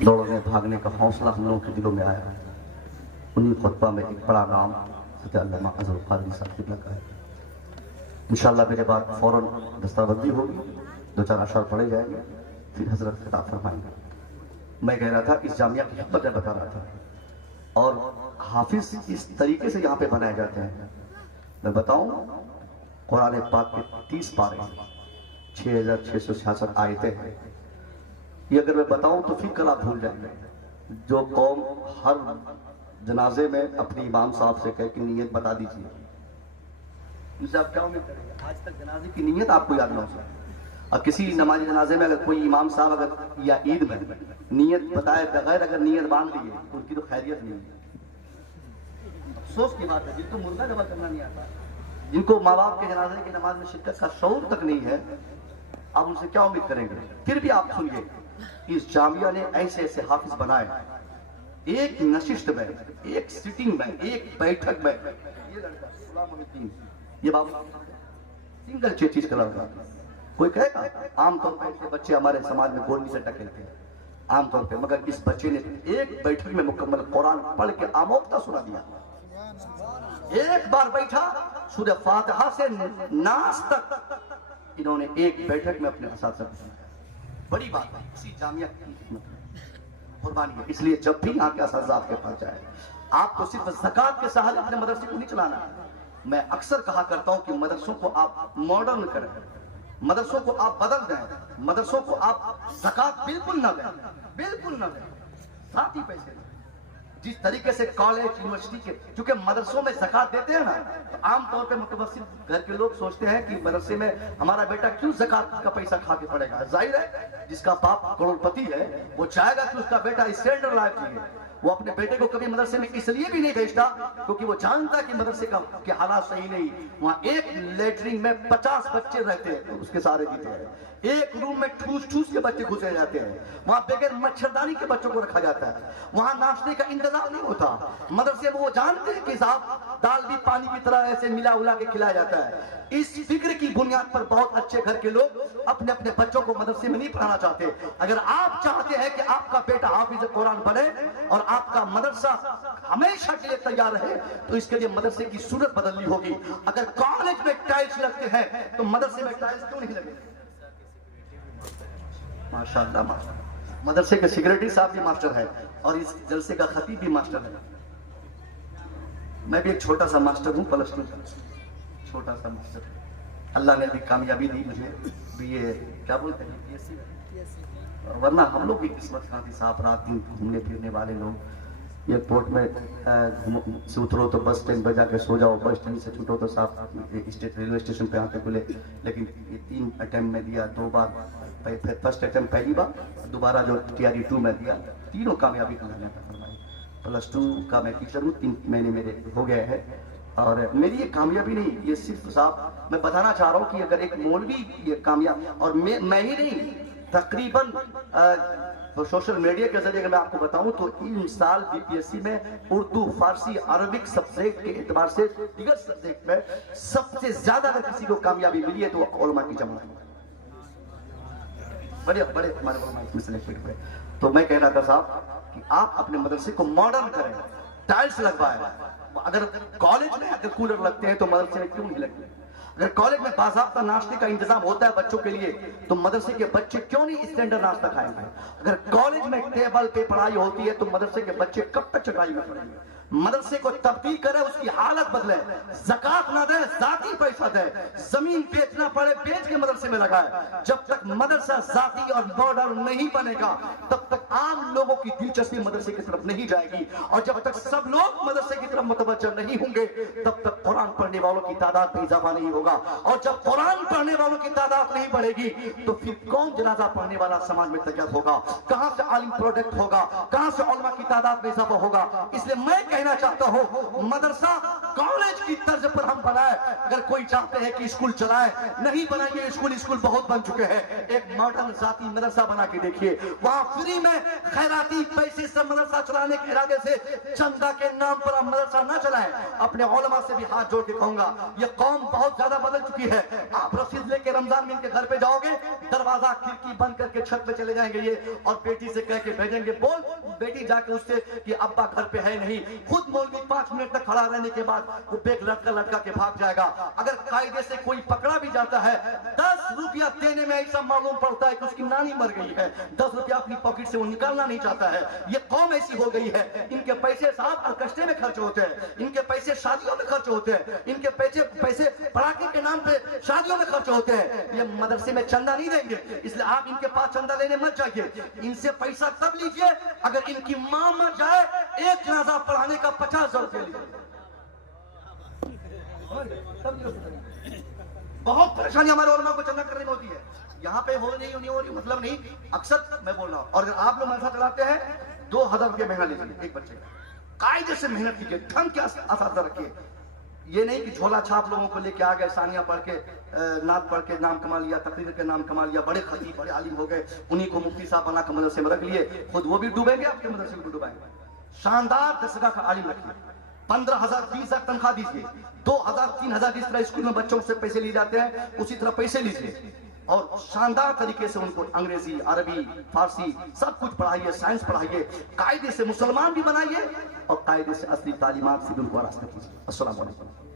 दौड़ने भागने का हौसला हम लोगों के दिलों में आया। उन्हीं खुतबा में एक बड़ा नाम अल्लामा अज़हरुल क़ादरी साहब क़िबला का है। इंशाअल्लाह मेरे बाद फौरन दस्तरबंदी होगी, 2-4 अशआर पढ़े जाएंगे, फिर हजरत खिताब फरमाएंगे। मैं कह रहा था इस जामिया की खिदमत में बता रहा था, और हाफिज इस तरीके से यहाँ पे बनाए जाते हैं। मैं बताऊं, कुरान पाक के 30 पारे 6666 आयतें हैं। ये अगर मैं बताऊं तो फिर कल आप भूल जाएंगे। जो कौम हर जनाजे में अपने इमाम साहब से कह कि नीयत बता दीजिए, इनसे आप क्या उम्मीद करेंगे? आज तक जनाजे की नीयत आपको याद ना हो सके। और किसी नमाज जनाजे में अगर कोई इमाम साहब अगर या ईद में नीयत बताए बगैर अगर नीयत बांध लिए तो उनकी तो खैरियत नहीं है। अफसोस की बात है, जिनको मुर्गा जमा करना नहीं आता, जिनको माँ बाप के जनाजे की नमाज में शिरकत का शऊर तक नहीं है, आप उनसे क्या उम्मीद करेंगे? फिर भी आप सुनिए, इस जामिया ने ऐसे ऐसे हाफिज बनाए, एक नशिस्त में, एक सिटिंग में, एक बैठक में। ये लड़का गुलाम मोहिउद्दीन, ये बाबू सिंगल चीज का लड़का। कोई कहेगा आमतौर पर ऐसे बच्चे हमारे समाज में गोली से टकराते हैं आमतौर पे, मगर इस बच्चे ने एक बैठक में मुकम्मल कुरान पढ़ के आमोक्ता सुना दिया। एक बार बैठा, सूरह फातिहा से नास तक इन्होंने एक बैठक में अपने असातिज़ा को सुनाया। बड़ी बात है, इसी जामिया की कुर्बानी है। इसलिए जब भी यहाँ के असातिज़ा आपके पास जाए, आपको सिर्फ ज़कात के सहारे अपने मदरसे को नहीं चलाना। मैं अक्सर कहा करता हूँ कि मदरसों को आप मॉडर्न करें, मदरसों को आप बदल दें, मदरसों को आप ज़कात बिल्कुल ना दें, बिल्कुल ना दें, साथ ही पैसे दें। जिस तरीके से कॉलेज यूनिवर्सिटी के, क्योंकि मदरसों में ज़कात देते हैं ना, तो आमतौर पे मुतवस्सित घर के लोग सोचते हैं कि मदरसे में हमारा बेटा क्यों ज़कात का पैसा खा के पड़ेगा। जाहिर है, जिसका बाप करोड़पति है वो चाहेगा कि उसका बेटा स्टैंडर्ड लाइफ जिए। वो अपने बेटे को कभी मदरसे में इसलिए भी नहीं भेजता क्योंकि वो जानता कि मदरसे के हालात सही नहीं। वहाँ एक लेटरिन में 50 बच्चे रहते हैं, तो उसके सारे जीते हैं। एक रूम में ठूस ठूस के बच्चे घुसे जाते हैं। वहाँ बगैर मच्छरदानी के बच्चों को रखा जाता है। वहाँ नाश्ते का इंतजाम नहीं होता। मदरसे में वो जानते हैं कि साहब दाल भी पानी की तरह ऐसे मिला उला के खिलाया जाता है। इस फिक्र की बुनियाद पर बहुत अच्छे घर के लोग अपने अपने बच्चों को मदरसे में नहीं पढ़ाना चाहते। अगर आप चाहते हैं कि आपका बेटा हाफिज कुरान बने और आपका मदरसा हमेशा के लिए तैयार रहे, तो इसके लिए मदरसे की सूरत बदलनी होगी। अगर कॉलेज में टाइल्स लगते हैं तो मदरसे में टाइल्स क्यों नहीं लगे? माशाअल्लाह, माशाअल्लाह। मदरसे के सेक्रेटरी साहब भी मास्टर है और इस जलसे का खतीब भी मास्टर है। मैं भी एक छोटा सा मास्टर हूँ, प्लस 2 का छोटा सा मास्टर। अल्लाह ने अभी कामयाबी दी मुझे, बीए क्या बोलते हैं, PSC। वरना हम लोग की किस्मत कहाँ थी साहब, रात दिन घूमने फिरने वाले लोग। एयरपोर्ट में से उतरो तो बस स्टैंड पर जाके सो जाओ, बस स्टैंड से छूटो तो साहब रेलवे स्टेशन पे आके खुले। लेकिन ये 3 अटेम्प्ट में दिया, 2 बार, फर्स्ट अटेम्प्ट पहली बार, दोबारा जो TRE 2 में दिया, तीनों कामयाबी का फरमाई। प्लस 2 का मैं टीचर हूँ, 3 महीने मेरे हो गए हैं। और मेरी ये कामयाबी नहीं, ये सिर्फ साहब मैं बताना चाह रहा हूँ कि अगर एक मौलवी ये कामयाब, और मैं ही नहीं, तकरीबन तो सोशल मीडिया के जरिए अगर मैं आपको बताऊं तो इस साल BPSC में उर्दू, फारसी, अरबिक सब्जेक्ट के एतबार से दीगर सब्जेक्ट में सबसे ज्यादा अगर किसी को कामयाबी मिली है तो उलमा की जमात में, बड़े बड़े हमारे उलमा इसमें सिलेक्टेड हुए। तो मैं कह रहा था साहब कि आप अपने मदरसे को मॉडर्न करें, टाइल्स लगवाएं। अगर कॉलेज में अगर कूलर लगते हैं तो मदरसे में क्यों नहीं लगते? अगर कॉलेज में बाज़ाब्ता नाश्ते का इंतजाम होता है बच्चों के लिए, तो मदरसे के बच्चे क्यों नहीं स्टैंडर्ड नाश्ता खाएंगे? अगर कॉलेज में टेबल पे पढ़ाई होती है तो मदरसे के बच्चे कब तक चटाई में पढ़ेंगे? मदरसे को तब्दील करे, उसकी हालत बदले, ज़कात ना दे, ज़ाती पैसा दे, जमीन बेचना पड़े बेच के मदरसे में लगाए। जब तक मदरसा ज़ाती और मॉडर्न नहीं बनेगा तब तक आम लोगों की दिलचस्पी मदरसे की तरफ नहीं जाएगी, और जब तक सब लोग मदरसे की तरफ मुतवज्जह नहीं होंगे तब तक कुरान पढ़ने वालों की तादाद में इजाफा नहीं होगा। और जब कुरान पढ़ने वालों की तादाद नहीं बढ़ेगी तो फिर कौन जनाजा पढ़ने वाला समाज में तैयार होगा? कहां से आलिम प्रोडक्ट होगा? कहां से उलमा की तादाद में इजाफा होगा? इसलिए मैं कहना चाहता हूं, मदरसा कॉलेज की तर्ज पर हम बनाए। अगर कोई चाहते हैं कि स्कूल चलाए, नहीं बनाएंगे स्कूल, स्कूल बहुत बन चुके हैं। एक मॉडर्न जाती मदरसा बना के देखिए, वहां फ्री में खैराती पैसे से मदरसा चलाने के इरादे से चंदा के नाम पर हम मदरसा ना चलाएं। अपने उलमा से भी हाथ जोड़ के कहूंगा, ये कौम बहुत ज्यादा बदल चुकी है। आप रसीद लेके रमजान में इनके घर पे जाओगे, दरवाजा खिड़की बंद करके छत पे चले जाएंगे ये, और बेटी से कह के भेजेंगे, बोल बेटी जाके उससे कि अब्बा घर पे है नहीं। खुद मौलवी 5 मिनट तक खड़ा रहने के बाद वो बेग लटका लटका के भाग जाएगा। अगर कायदे से कोई पकड़ा भी जाता है, 10 रुपया देने में ऐसा मालूम पड़ता है कि उसकी नानी मर गई है, 10 रुपया अपनी पॉकेट से वो निकालना नहीं चाहता है। ये कौम ऐसी हो गई है, इनके पैसे साहब ऑर्केस्ट्रे में खर्च होते हैं, इनके पैसे शादियों में खर्च होते हैं, इनके पैसे पटाखे के नाम पे शादियों में खर्च होते हैं। ये मदरसे में चंदा नहीं देंगे, इसलिए आप इनके पास चंदा लेने मत जाइए। इनसे पैसा तब लीजिए अगर इनकी मां मर जाए, एक जनाजा पढ़ाने का 50,000 रुपये लीजिए। बहुत परेशानी हमारे उलमा को चंदा करने में होती है। यहाँ पे हो नहीं हो रही मतलब नहीं, अक्सर मैं बोल रहा हूँ। और अगर आप लोग मदरसा चलाते हैं, 2,000 रुपये महीना लीजिए एक बच्चे का, कायदे से मेहनत कीजिए, ढंग के आसादा रखिए। ये नहीं कि झोला छाप लोगों को लेके आ गए, सानिया पढ़ के नात पढ़ के नाम कमा लिया, तकरीर के नाम कमा लिया, बड़े खतीब बड़े आलिम हो गए, उन्हीं को मुफ्ती साहब बना के मदरसे में रख लिए, खुद वो भी डूबेंगे, आपके मदरसे को डूबेंगे। शानदार दसगाह का आलिम रखिए, 15,000 20,000 तनख्वाह दीजिए, 2,000 3,000 जिस तरह स्कूल में बच्चों से पैसे लिए जाते हैं, उसी तरह पैसे लीजिए और शानदार तरीके से उनको अंग्रेजी, अरबी, फारसी सब कुछ पढ़ाइए, साइंस पढ़ाइए, कायदे से मुसलमान भी बनाइए और कायदे से असली तालीमात से भी उनको रास्ता कीजिए। अस्सलाम वालेकुम।